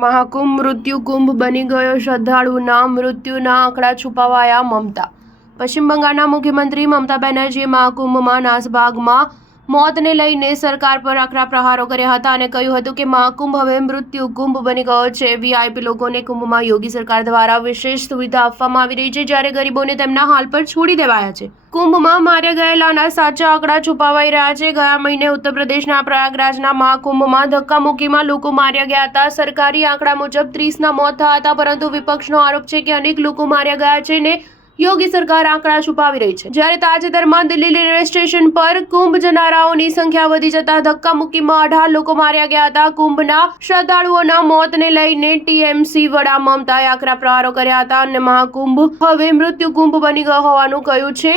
મહાકુંભ મૃત્યુ કુંભ બની ગયો, શ્રદ્ધાળુઓના મૃત્યુના આંકડા છુપાવાયા. મમતા. પશ્ચિમ બંગાળના મુખ્યમંત્રી મમતા બેનર્જીએ મહાકુંભમાં નાસભાગમાં મોતને લઈને સરકાર પર આકરા પ્રહારો કર્યા હતા અને કહ્યું હતું કે મહાકુંભ હવે મૃત્યુ કુંભ બની ગયો છે. વીઆઈપી લોકોને કુંભમાં યોગી સરકાર દ્વારા વિશેષ સુવિધા આપવામાં આવી રહી છે, જ્યારે ગરીબોને તેમના હાલ પર છોડી દેવાયા છે. કુંભમાં માર્યા ગયેલાના સાચા આંકડા છુપાવાઈ રહ્યા છે. ગયા મહિને ઉત્તર પ્રદેશના પ્રયાગરાજના મહાકુંભમાં ધક્કામુક્કીમાં લોકો માર્યા ગયા હતા. સરકારી આંકડા મુજબ 30ના મોત થયા હતા, પરંતુ વિપક્ષનો આરોપ છે કે અનેક લોકો માર્યા ગયા છે ને યોગી સરકાર આંકડા છુપાવી રહી છે. જ્યારે તાજેતરમાં દિલ્હી રેલવે સ્ટેશન પર કુંભ જનારાઓની સંખ્યા વધી જતા ધક્કામુક્કીમાં 18 લોકો માર્યા ગયા હતા. કુંભના શ્રદ્ધાળુઓના મોતને લઈને ટીએમસી વડા મમતાએ આકરા પ્રહારો કર્યા હતા અને મહાકુંભ હવે મૃત્યુ કુંભ બની ગયો હોવાનું કહ્યું છે,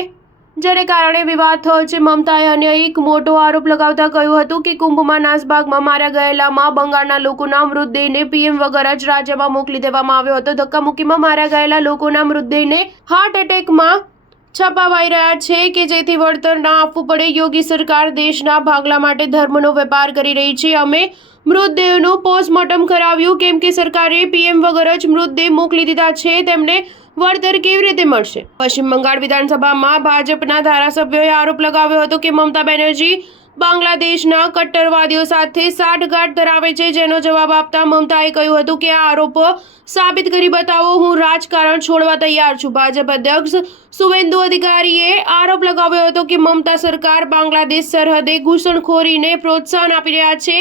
જેને કારણે વિવાદ થયો છે. મમતાએ અન્ય એક મોટો આરોપ લગાવતા કહ્યું હતું કે કુંભમાં નાસભાગમાં માર્યા ગયેલામાં બંગાળના લોકોના મૃતદેહને પીએમ વગર જ રાજ્યમાં મોકલી દેવામાં આવ્યો હતો. ધક્કામુક્કીમાં માર્યા ગયેલા લોકોના મૃતદેહને હાર્ટ એટેકમાં છપાવાઈ રહ્યા છે કે જેથી વળતર ના આપવું પડે. યોગી સરકાર દેશના ભાગલા માટે ધર્મનો વેપાર કરી રહી છે. અમે મૃતદેહનું પોસ્ટમોર્ટમ કરાવ્યું કેમ કે સરકારે પીએમ વગર જ મૃતદેહ મોકલી દીધા છે. તેમને વળતર કેવી રીતે મળશે? પશ્ચિમ બંગાળ વિધાનસભામાં ભાજપના ધારાસભ્યોએ આરોપ લગાવ્યો હતો કે મમતા બેનર્જી બાંગ્લાદેશના કટ્ટરવાદીઓ સાથે સાઠગાંઠ ધરાવે છે, જેનો જવાબ આપતા મમતાએ કહ્યું હતું કે આ આરોપો સાબિત કરી બતાવો, હું રાજકારણ છોડવા તૈયાર છું. ભાજપ અધ્યક્ષ સુવેન્દુ અધિકારીએ આરોપ લગાવ્યો હતો કે મમતા સરકાર બાંગ્લાદેશ સરહદે ઘૂસણખોરીને પ્રોત્સાહન આપી રહ્યા છે,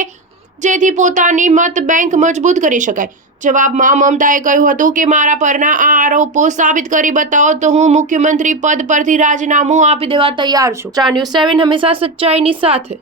જેથી પોતાની મત બેંક મજબૂત કરી શકાય. જવાબમાં મમતાએ કહ્યું હતું કે મારા પરના આ આરોપો સાબિત કરી બતાવો તો હું મુખ્યમંત્રી પદ પરથી રાજીનામું આપી દેવા તૈયાર છું. સ્ટાર ન્યૂઝ 7 હંમેશા સચ્ચાઈની સાથે.